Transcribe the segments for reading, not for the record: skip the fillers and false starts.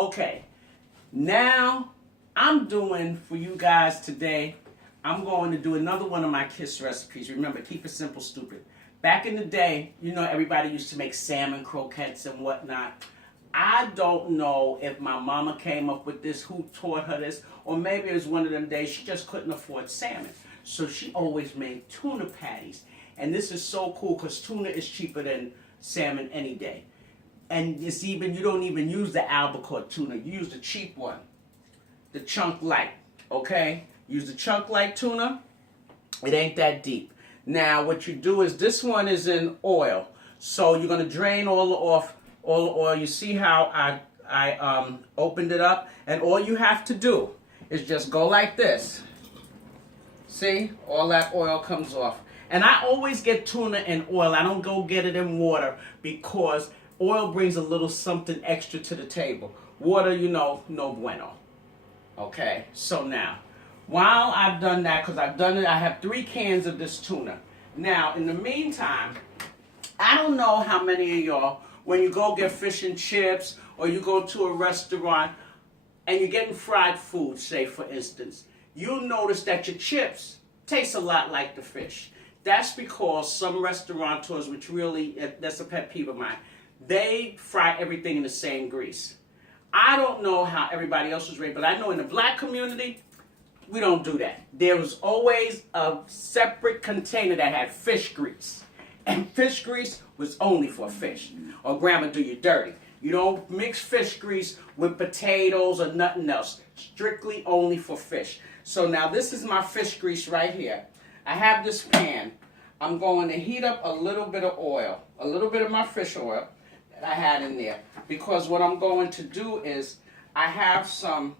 Okay, now I'm doing for you guys today, I'm going to do another one of my KISS recipes. Remember, keep it simple, stupid. Back in the day, you know, everybody used to make salmon croquettes and whatnot. I don't know if my mama came up with this, who taught her this, or maybe it was one of them days she just couldn't afford salmon. So she always made tuna patties. And this is so cool because tuna is cheaper than salmon any day. And it's even, you don't even use the albacore tuna. You use the cheap one, the chunk light, okay? Use the chunk light tuna. It ain't that deep. Now, what you do is, this one is in oil. So you're going to drain all the oil. You see how I opened it up? And all you have to do is just go like this. See? All that oil comes off. And I always get tuna in oil. I don't go get it in water because oil brings a little something extra to the table. Water, you know, no bueno. Okay? So now, while I've done that, because I've done it, I have 3 cans of this tuna. Now, in the meantime, I don't know how many of y'all, when you go get fish and chips, or you go to a restaurant, and you're getting fried food, say for instance, you'll notice that your chips taste a lot like the fish. That's because some restaurateurs, which really, that's a pet peeve of mine, they fry everything in the same grease. I don't know how everybody else was raised, but I know in the black community, we don't do that. There was always a separate container that had fish grease. And fish grease was only for fish. Or grandma do you dirty. You don't mix fish grease with potatoes or nothing else. Strictly only for fish. So now this is my fish grease right here. I have this pan. I'm going to heat up a little bit of oil. A little bit of my fish oil that I had in there. Because what I'm going to do is, I have some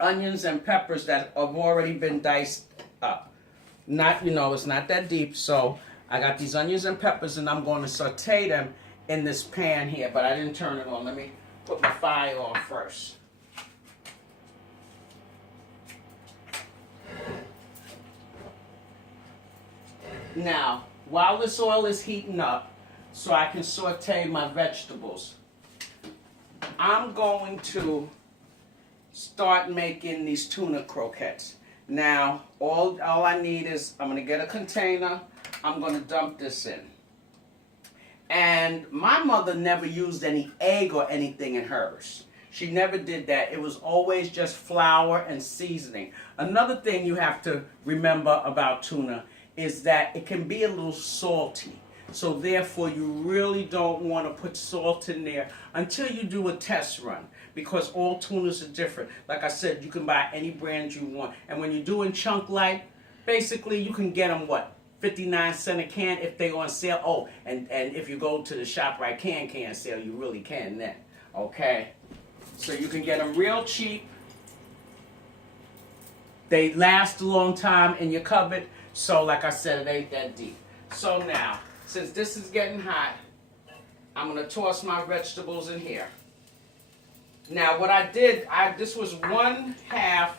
onions and peppers that have already been diced up. Not, you know, it's not that deep. So I got these onions and peppers and I'm going to saute them in this pan here. But I didn't turn it on. Let me put my fire on first. Now, while this oil is heating up, so I can saute my vegetables, I'm going to start making these tuna croquettes. Now, all I need is, I'm going to get a container, I'm going to dump this in. And my mother never used any egg or anything in hers. She never did that. It was always just flour and seasoning. Another thing you have to remember about tuna is that it can be a little salty. So therefore, you really don't want to put salt in there until you do a test run, because all tunas are different. Like I said, you can buy any brand you want. And when you're doing chunk light, basically you can get them, what, 59 cents a can if they're on sale. Oh, and if you go to the ShopRite can sale, you really can then. Okay? So you can get them real cheap. They last a long time in your cupboard. So like I said, it ain't that deep. So now, since this is getting hot, I'm going to toss my vegetables in here. Now what I did, this was 1/2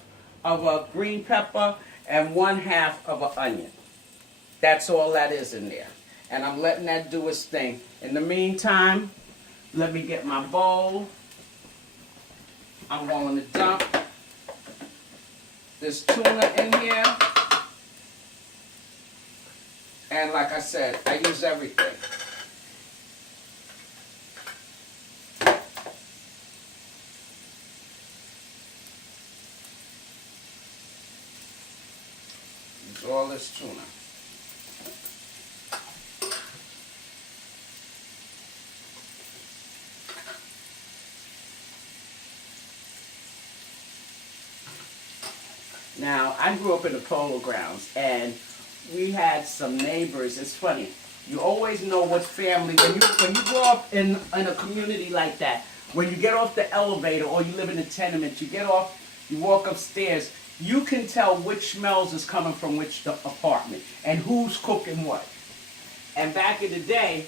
of a green pepper and 1/2 of an onion. That's all that is in there. And I'm letting that do its thing. In the meantime, let me get my bowl. I'm going to dump this tuna in here. And like I said, I use everything. Use all this tuna. Now, I grew up in the Polo Grounds, and we had some neighbors. It's funny. You always know what family, when you grow up in a community like that, when you get off the elevator or you live in a tenement, you get off, you walk upstairs, you can tell which smells is coming from which apartment and who's cooking what. And back in the day,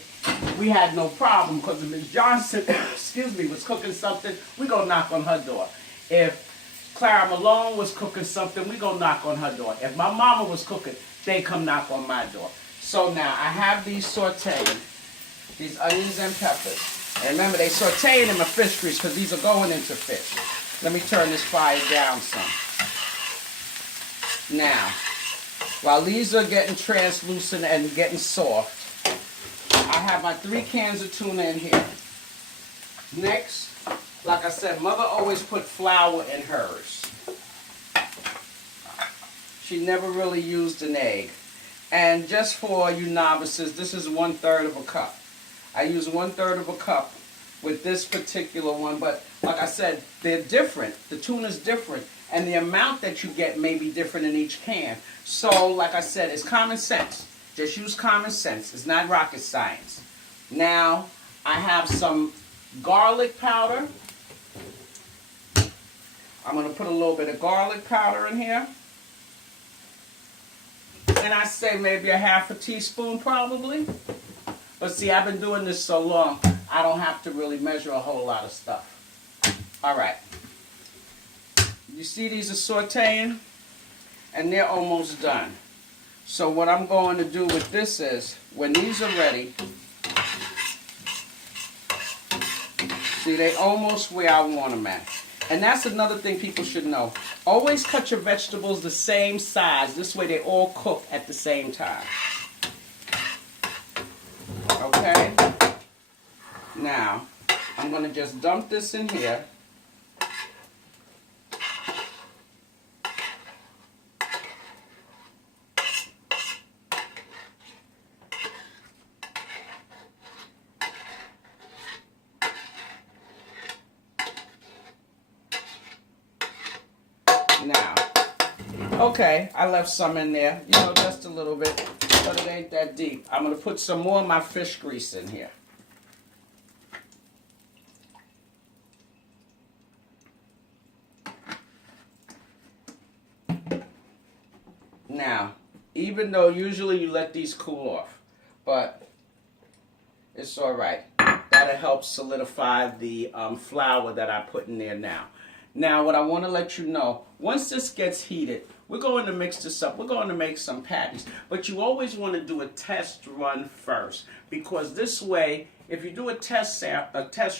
we had no problem because if Ms. Johnson, excuse me, was cooking something, we go knock on her door. If Clara Malone was cooking something, we go knock on her door. If my mama was cooking, they come knock on my door. So now I have these sauteed, these onions and peppers. And remember, they sauteing in my fish grease because these are going into fish. Let me turn this fire down some. Now, while these are getting translucent and getting soft, I have my 3 cans of tuna in here. Next, like I said, Mother always put flour in hers. She never really used an egg. And just for you novices, this is 1/3 of a cup. I use 1/3 of a cup with this particular one, but like I said, they're different. The tuna's different, and the amount that you get may be different in each can. So, like I said, it's common sense. Just use common sense. It's not rocket science. Now, I have some garlic powder. I'm going to put a little bit of garlic powder in here. And I say maybe a 1/2 teaspoon probably. But see, I've been doing this so long, I don't have to really measure a whole lot of stuff. All right. You see these are sauteing? And they're almost done. So what I'm going to do with this is, when these are ready, see, they almost where I want them at. And that's another thing people should know. Always cut your vegetables the same size. This way they all cook at the same time. Okay? Now, I'm going to just dump this in here. Now, okay, I left some in there, you know, just a little bit, but it ain't that deep. I'm going to put some more of my fish grease in here. Now, even though usually you let these cool off, but it's all right. That'll help solidify the flour that I put in there now. Now, what I want to let you know, once this gets heated, we're going to mix this up. We're going to make some patties. But you always want to do a test run first, because this way, if you do a test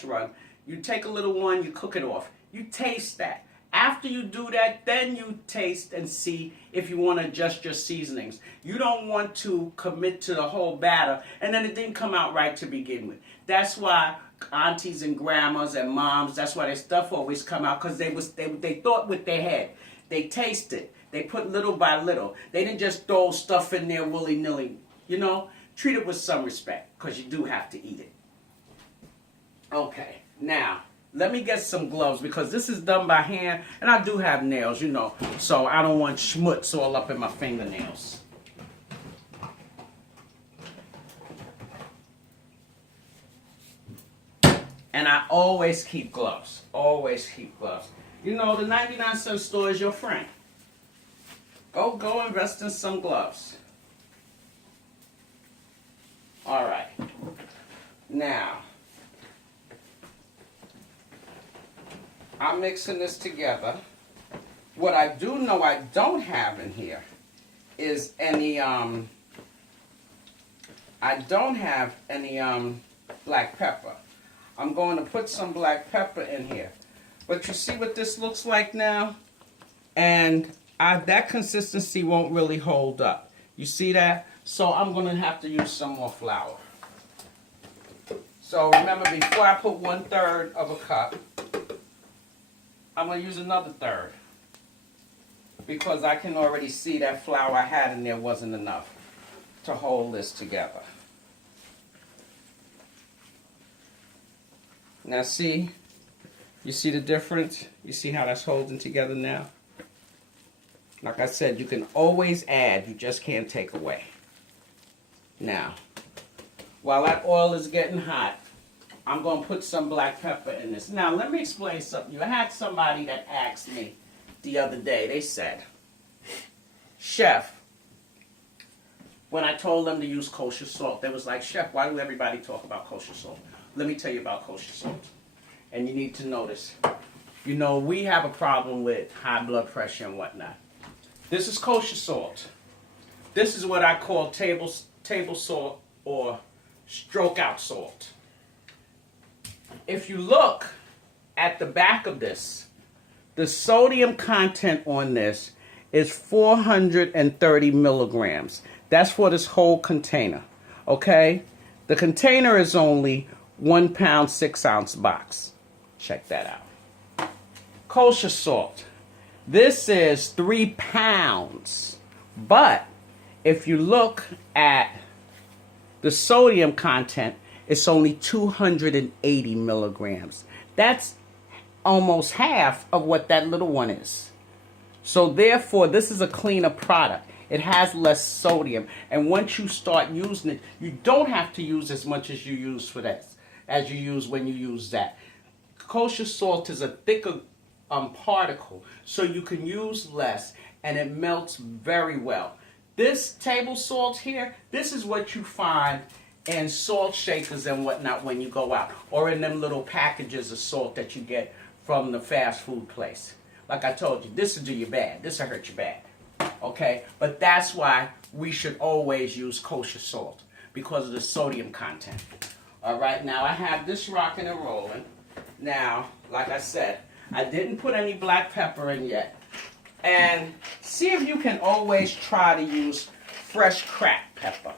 run, you take a little one, you cook it off. You taste that. After you do that, then you taste and see if you want to adjust your seasonings. You don't want to commit to the whole batter, and then it didn't come out right to begin with. That's why aunties and grandmas and moms, that's why their stuff always come out, because they thought with their head. They tasted. They put little by little. They didn't just throw stuff in there willy-nilly. You know, treat it with some respect, because you do have to eat it. Okay, now, let me get some gloves, because this is done by hand, and I do have nails, you know, so I don't want schmutz all up in my fingernails. And I always keep gloves. Always keep gloves. You know, the 99-cent store is your friend. Go invest in some gloves. All right. Now, I'm mixing this together. What I do know I don't have in here is any, I don't have any black pepper. I'm going to put some black pepper in here. But you see what this looks like now? And that consistency won't really hold up. You see that? So I'm going to have to use some more flour. So remember, before I put 1/3 of a cup, I'm going to use another third, because I can already see that flour I had in there wasn't enough to hold this together. Now see, you see the difference? You see how that's holding together now? Like I said, you can always add, you just can't take away. Now, while that oil is getting hot, I'm going to put some black pepper in this. Now, let me explain something. I had somebody that asked me the other day. They said, Chef, when I told them to use kosher salt, they was like, Chef, why do everybody talk about kosher salt? Let me tell you about kosher salt. And you need to notice, you know, we have a problem with high blood pressure and whatnot. This is kosher salt. This is what I call table salt or stroke out salt. if you look at the back of this, the sodium content on this is 430 milligrams. That's for this whole container, okay? The container is only 1 pound, 6 ounce box. Check that out. Kosher salt. This is 3 pounds. But if you look at the sodium content, it's only 280 milligrams. That's almost half of what that little one is. So therefore, this is a cleaner product. It has less sodium. And once you start using it, you don't have to use as much as you use for this, as you use when you use that. Kosher salt is a thicker particle, so you can use less, and it melts very well. This table salt here, this is what you find in salt shakers and whatnot when you go out, or in them little packages of salt that you get from the fast food place. Like I told you, this will do you bad. This will hurt you bad. Okay? But that's why we should always use kosher salt, because of the sodium content. All right, now I have this rocking and rolling. Now, like I said, I didn't put any black pepper in yet. And see if you can always try to use fresh cracked pepper.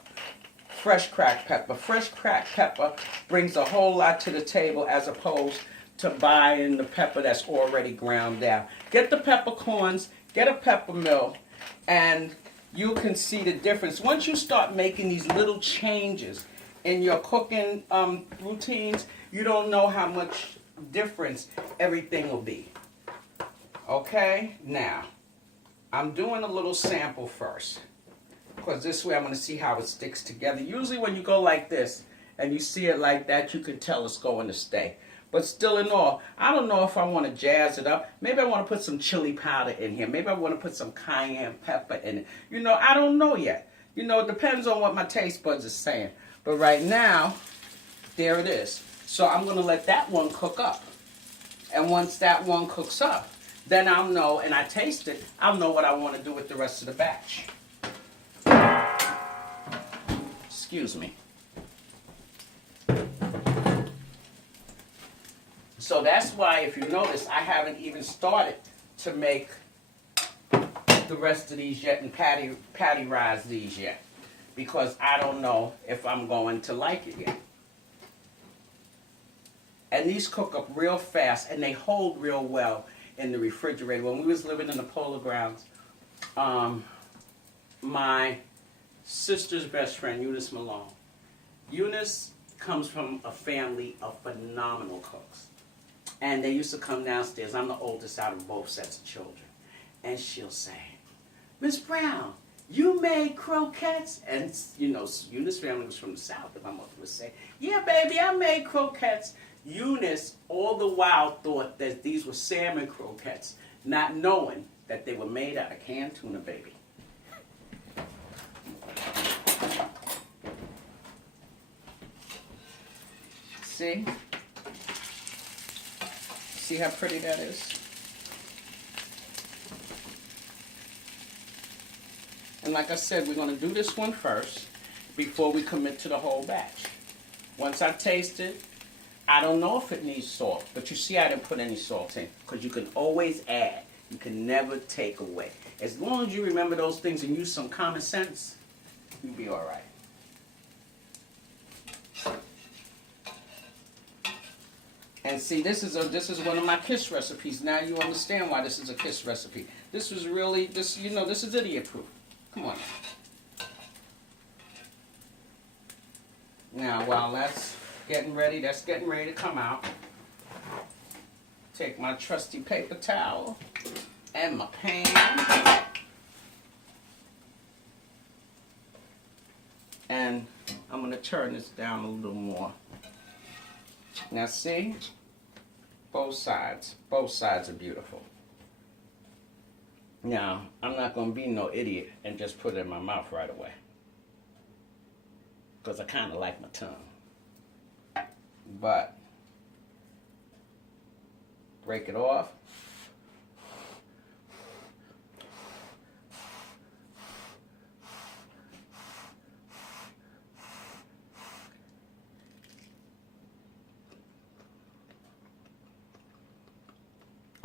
Fresh cracked pepper. Fresh cracked pepper brings a whole lot to the table as opposed to buying the pepper that's already ground down. Get the peppercorns, get a pepper mill, and you can see the difference. Once you start making these little changes in your cooking routines, you don't know how much difference everything will be. Okay, now I'm doing a little sample first, because this way I'm going to see how it sticks together. Usually when you go like this and you see it like that, you can tell it's going to stay. But still in all, I don't know if I want to jazz it up. Maybe I want to put some chili powder in here. Maybe I want to put some cayenne pepper in it. You know, I don't know yet. You know, it depends on what my taste buds is saying. But right now, there it is. So I'm going to let that one cook up. And once that one cooks up, then I'll know, and I taste it, I'll know what I want to do with the rest of the batch. Excuse me. So that's why, if you notice, I haven't even started to make the rest of these yet and patty-rise these yet, because I don't know if I'm going to like it yet. And these cook up real fast, and they hold real well in the refrigerator. When we was living in the Polar Grounds, my sister's best friend, Eunice Malone. Eunice comes from a family of phenomenal cooks. And they used to come downstairs. I'm the oldest out of both sets of children. And she'll say, Miss Brown, you made croquettes? And, you know, Eunice's family was from the South, and my mother would say, yeah, baby, I made croquettes. Eunice, all the while, thought that these were salmon croquettes, not knowing that they were made out of canned tuna, baby. See? See how pretty that is? And like I said, we're going to do this one first before we commit to the whole batch. Once I taste it, I don't know if it needs salt, but you see I didn't put any salt in, because you can always add. You can never take away. As long as you remember those things and use some common sense, you'll be all right. And see, this is one of my KISS recipes. Now you understand why this is a KISS recipe. This was really, this is idiot proof. Come on. Now, while that's getting ready to come out, take my trusty paper towel and my pan. And I'm going to turn this down a little more. Now see, both sides are beautiful. Now, I'm not going to be no idiot and just put it in my mouth right away, because I kind of like my tongue. But, break it off.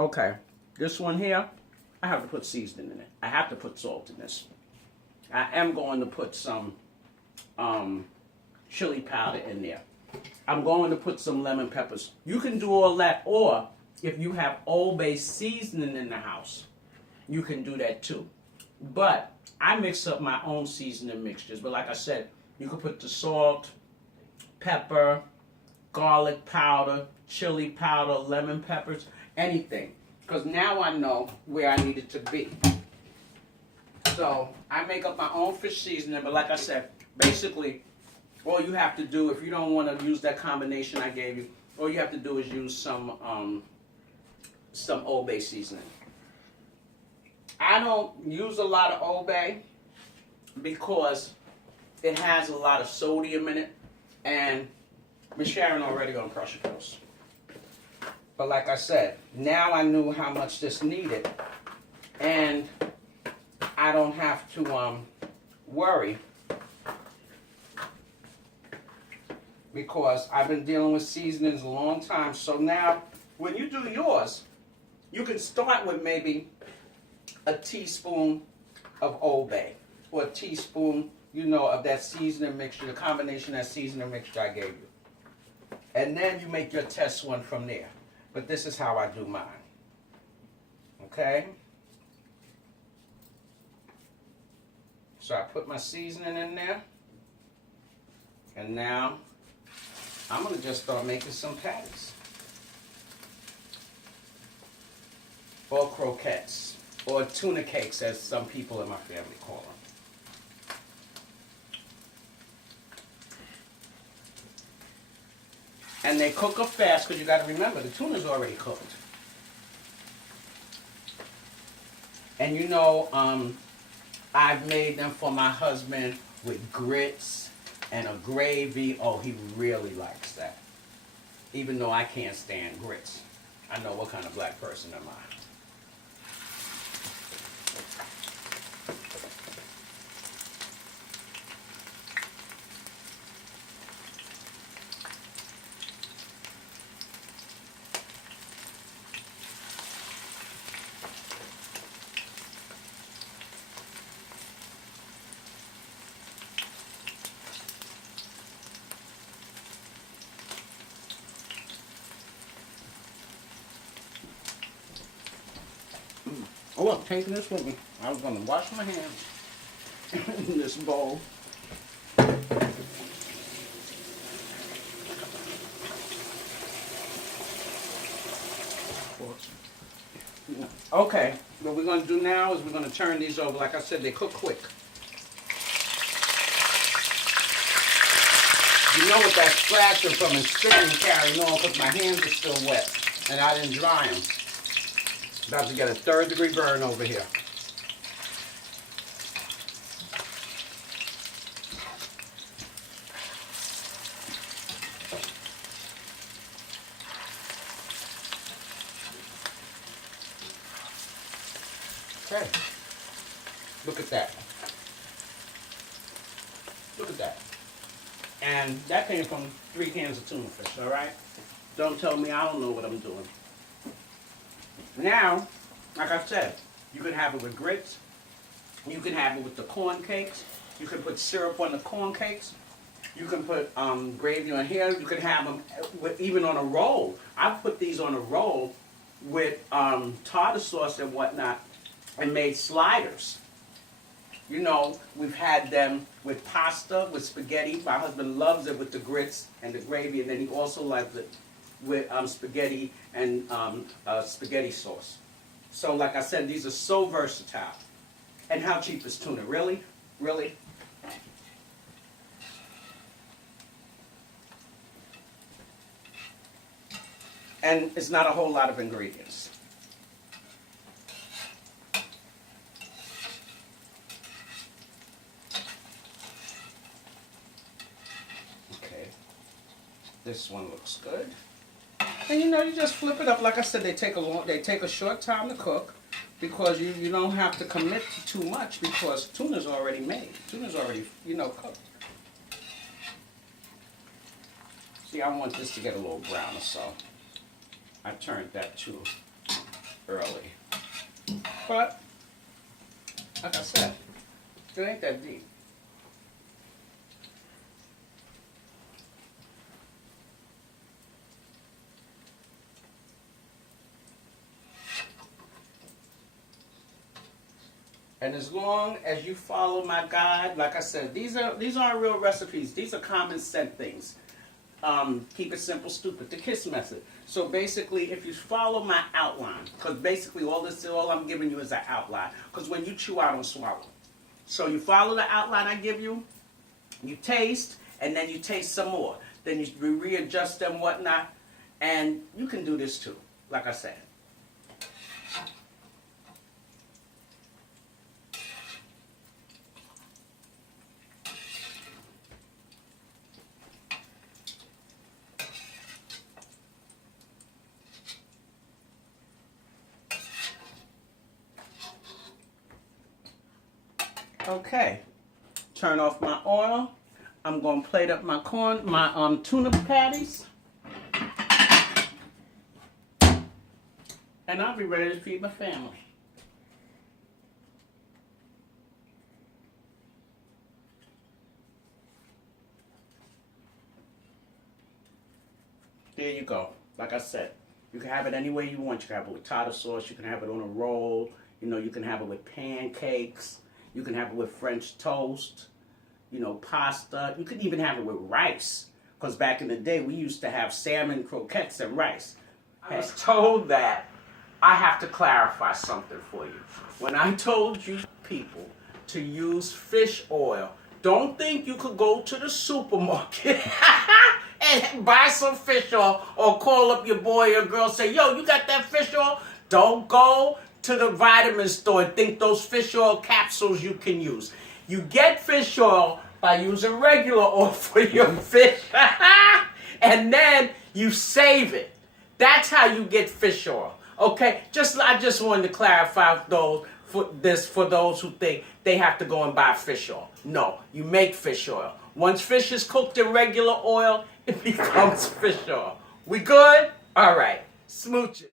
Okay, this one here, I have to put seasoning in it. I have to put salt in this. I am going to put some chili powder in there. I'm going to put some lemon peppers. You can do all that, or if you have Old Bay seasoning in the house, you can do that too. But I mix up my own seasoning mixtures. But like I said, you can put the salt, pepper, garlic powder, chili powder, lemon peppers, anything. Because now I know where I need it to be. So I make up my own fish seasoning, but like I said, basically, all you have to do, if you don't want to use that combination I gave you, all you have to do is use some Old Bay seasoning. I don't use a lot of Old Bay because it has a lot of sodium in it, and Miss Sharon already gonna crush it those. But like I said, now I knew how much this needed, and I don't have to worry, because I've been dealing with seasonings a long time. So now, when you do yours, you can start with maybe a teaspoon of Old Bay, or a teaspoon, of that seasoning mixture, the combination of that seasoning mixture I gave you. And then you make your test one from there. But this is how I do mine. Okay? So I put my seasoning in there. And now I'm going to just start making some patties. Or croquettes. Or tuna cakes, as some people in my family call them. And they cook up fast, because you got to remember, the tuna's already cooked. And I've made them for my husband with grits and a gravy. Oh, he really likes that. Even though I can't stand grits. I know what kind of black person am I. Oh, I'm taking this with me. I was going to wash my hands in this bowl. Okay, what we're going to do now is we're going to turn these over. Like I said, they cook quick. You know what that's scratching from and spitting carrying on, because my hands are still wet and I didn't dry them. About to get a 3rd-degree burn over here. Okay. Look at that. Look at that. And that came from 3 cans of tuna fish, all right? Don't tell me I don't know what I'm doing. Now, like I said, you can have it with grits. You can have it with the corn cakes. You can put syrup on the corn cakes. You can put gravy on here. You can have them even on a roll. I've put these on a roll with tartar sauce and whatnot and made sliders. We've had them with pasta, with spaghetti. My husband loves it with the grits and the gravy, and then he also likes it with spaghetti and spaghetti sauce. So like I said, these are so versatile. And how cheap is tuna? Really? Really? And it's not a whole lot of ingredients. Okay. This one looks good. And you just flip it up. Like I said, they take a short time to cook, because you don't have to commit to too much, because tuna's already made. Tuna's already, cooked. See, I want this to get a little browner, so I turned that to early. But, like I said, it ain't that deep. And as long as you follow my guide, like I said, these aren't real recipes. These are common sense things. Keep it simple, stupid. The KISS method. So basically, if you follow my outline, because basically all I'm giving you is an outline. Because when you chew, I don't swallow. So you follow the outline I give you, you taste, and then you taste some more. Then you readjust them, whatnot, and you can do this too, like I said. Okay, turn off my oil. I'm going to plate up my tuna patties. And I'll be ready to feed my family. There you go. Like I said, you can have it any way you want. You can have it with tartar sauce. You can have it on a roll. You know, you can have it with pancakes. You can have it with French toast, you know, pasta. You could even have it with rice. Because back in the day, we used to have salmon croquettes and rice. I was told that I have to clarify something for you. When I told you people to use fish oil, don't think you could go to the supermarket and buy some fish oil or call up your boy or girl and say, yo, you got that fish oil? Don't go to the vitamin store and think those fish oil capsules you can use. You get fish oil by using regular oil for your fish. And then you save it. That's how you get fish oil. Okay? I just wanted to clarify for those who think they have to go and buy fish oil. No, you make fish oil. Once fish is cooked in regular oil, it becomes fish oil. We good? All right. Smooch it.